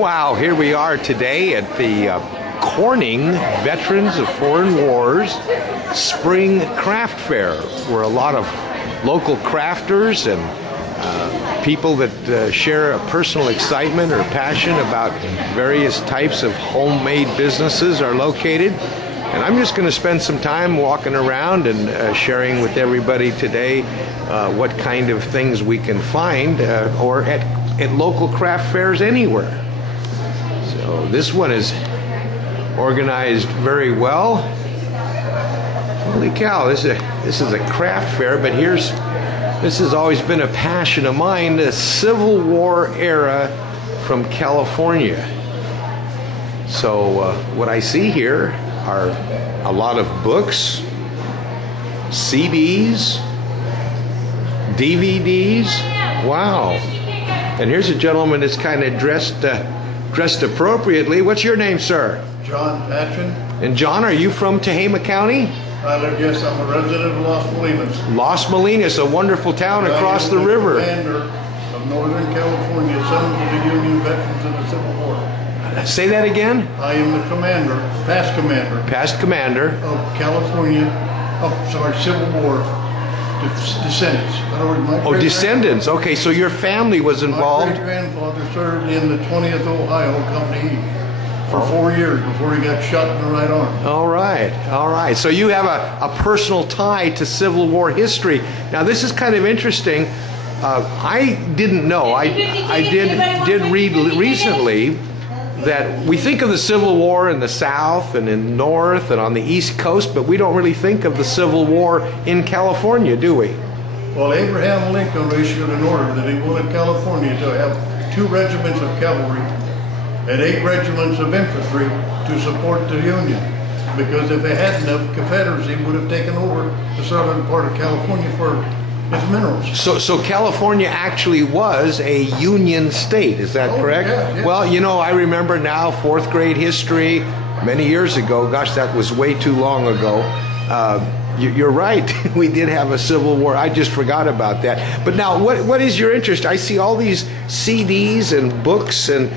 Wow, here we are today at the Corning Veterans of Foreign Wars Spring Craft Fair, where a lot of local crafters and people that share a personal excitement or passion about various types of homemade businesses are located. And I'm just going to spend some time walking around and sharing with everybody today what kind of things we can find or at local craft fairs anywhere. So this one is organized very well. Holy cow, this is a craft fair, but this has always been a passion of mine, the Civil War era from California. So what I see here are a lot of books, CDs, DVDs. Wow. And here's a gentleman that's kind of dressed appropriately. What's your name, sir? John Patchin. And John, are you from Tehama County? Yes, I'm a resident of Los Molinos. Los Molinos, a wonderful town across the river. Commander of Northern California, son of the Union veterans of the Civil War. Say that again? I am the commander, past commander of California, Civil War descendants. In other words, descendants. Okay, so your family was involved. My great-grandfather served in the 20th Ohio Company for 4 years before he got shot in the right arm. All right. So you have a personal tie to Civil War history. Now this is kind of interesting. I didn't know. I did read recently that we think of the Civil War in the South and in the North and on the East Coast, but we don't really think of the Civil War in California, do we? Well, Abraham Lincoln issued an order that he wanted California to have 2 regiments of cavalry and 8 regiments of infantry to support the Union. Because if they hadn't, the Confederacy would have taken over the southern part of California for its minerals. So California actually was a Union state, is that correct? Yeah. Well, you know, I remember now 4th grade history many years ago. Gosh, that was way too long ago. You're right. We did have a Civil War. I just forgot about that. But now, what is your interest? I see all these CDs and books, and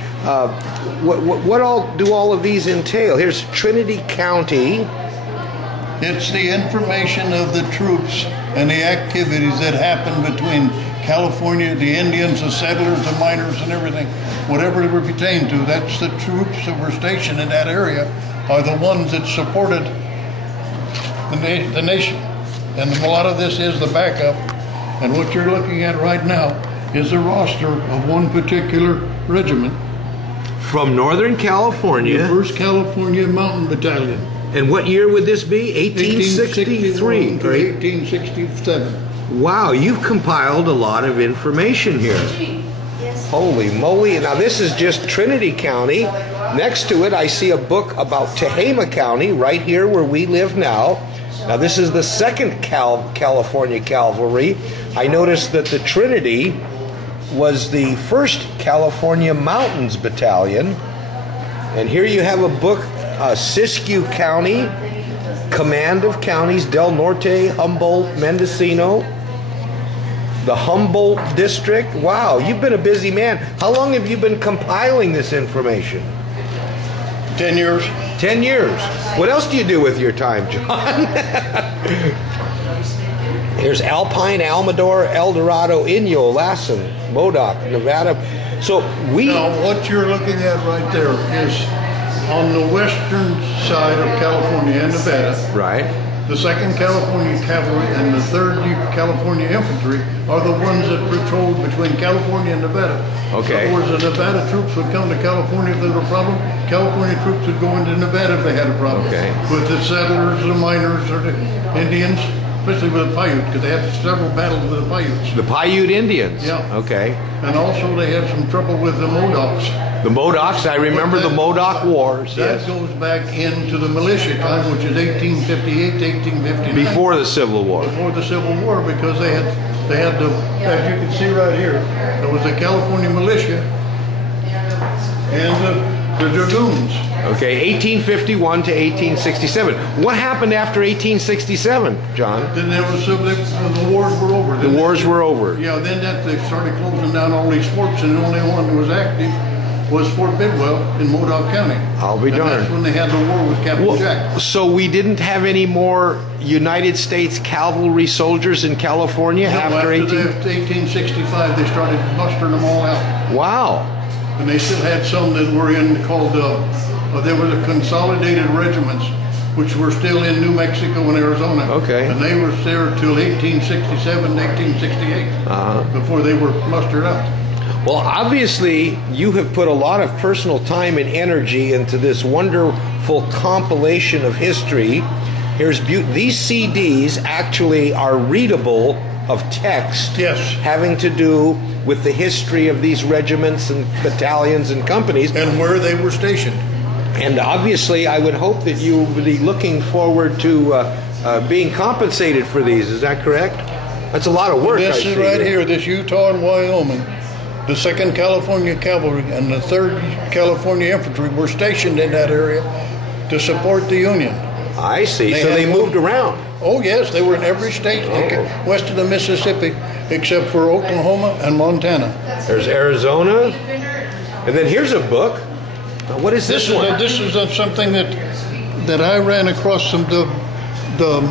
what all do all of these entail? Here's Trinity County. It's the information of the troops and the activities that happen between California, the Indians, the settlers, the miners, and everything. Whatever it pertained to, that's the troops that were stationed in that area are the ones that supported the nation. And a lot of this is the backup. And what you're looking at right now is the roster of one particular regiment. From Northern California. The 1st California Mountain Battalion. And what year would this be? 1863 to 1867. Wow, you've compiled a lot of information here. Yes. Holy moly. Now this is just Trinity County. Next to it I see a book about Tehama County right here where we live now. Now this is the 2nd California Cavalry. I noticed that the Trinity was the 1st California Mountains Battalion. And here you have a book, Siskiyou County, Command of Counties, Del Norte, Humboldt, Mendocino, the Humboldt District. Wow, you've been a busy man. How long have you been compiling this information? 10 years. 10 years. What else do you do with your time, John? Here's Alpine, Almador, El Dorado, Inyo, Lassen, Modoc, Nevada. So Now, what you're looking at right there is on the western side of California and Nevada. Right. The 2nd California Cavalry and the 3rd California Infantry are the ones that patrolled between California and Nevada. Okay. In other words, the Nevada troops would come to California if there was a problem. California troops would go into Nevada if they had a problem. Okay. With the settlers, the miners, or the Indians, especially with the Paiute, because they had several battles with the Paiutes. The Paiute Indians. Yeah. Okay. And also they had some trouble with the Modocs. The Modocs, I remember the Modoc Wars. That Yes. goes back into the militia time, which is 1858 to 1859. Before the Civil War. Before the Civil War, because they had the, as you can see right here, there was the California militia and the dragoons. Okay, 1851 to 1867. What happened after 1867, John? Then there was the wars were over. The wars were over. Yeah, then they started closing down all these forts, and the only one that was active was Fort Bidwell in Modoc County. I'll be darned. That's when they had the war with Captain Jack. So we didn't have any more United States cavalry soldiers in California after 1865, they started mustering them all out. Wow. And they still had some that were in called, they were the consolidated regiments, which were still in New Mexico and Arizona. Okay. And they were there till 1867, 1868, before they were mustered out. Well, obviously, you have put a lot of personal time and energy into this wonderful compilation of history. Here's these CDs actually are readable of text, yes, having to do with the history of these regiments and battalions and companies. And where they were stationed. And obviously, I would hope that you will be looking forward to being compensated for these. Is that correct? That's a lot of work. This is right here, this Utah and Wyoming. The 2nd California Cavalry and the 3rd California Infantry were stationed in that area to support the Union. I see. So they moved around. Oh, yes. They were in every state west of the Mississippi except for Oklahoma and Montana. There's Arizona. And then here's a book. What is this one? This is something that I ran across some the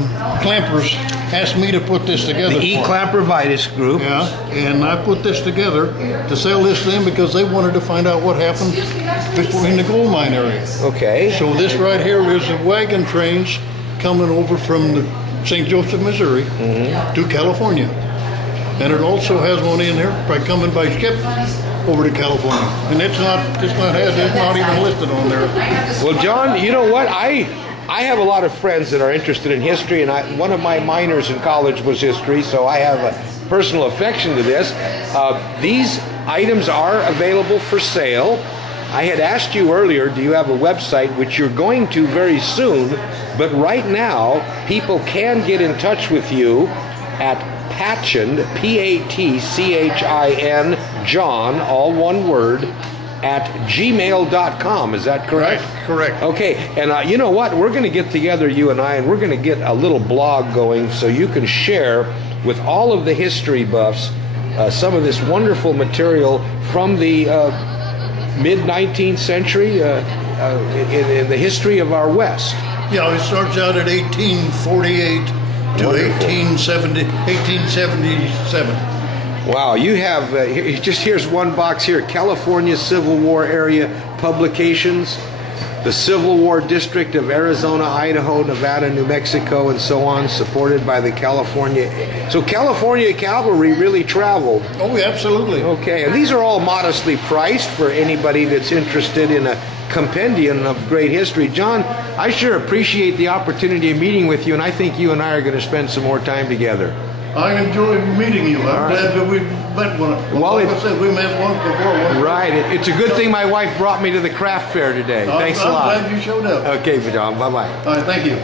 clampers asked me to put this together. The E-Clamper Vitus group. Yeah, and I put this together to sell this to them because they wanted to find out what happened in the gold mine area. Okay. So this right here is the wagon trains coming over from the St. Joseph, Missouri to California. And it also has one in here by coming by ship over to California. And it's not even listed on there. Well, John, you know what? I have a lot of friends that are interested in history, and one of my minors in college was history, so I have a personal affection to this. These items are available for sale. I had asked you earlier, do you have a website, which you're going to very soon, but right now, people can get in touch with you at Patchin, Patchin, John, all one word, at gmail.com. Is that correct? Right, correct. Okay, and you know what? We're going to get together, you and I, and we're going to get a little blog going so you can share with all of the history buffs some of this wonderful material from the mid-19th century in the history of our West. Yeah, it starts out at 1848 to 1877. Wow, you have, here's one box here, California Civil War Area Publications, the Civil War District of Arizona, Idaho, Nevada, New Mexico, and so on, supported by the California. So California Cavalry really traveled. Oh, absolutely. Okay, and these are all modestly priced for anybody that's interested in a compendium of great history. John, I sure appreciate the opportunity of meeting with you, and I think you and I are going to spend some more time together. I enjoyed meeting you. I'm glad that we met one. Well, like I said, we met once before. Right. It's a good thing my wife brought me to the craft fair today. Thanks a lot. I'm glad you showed up. Okay, John. Bye-bye. All right, thank you.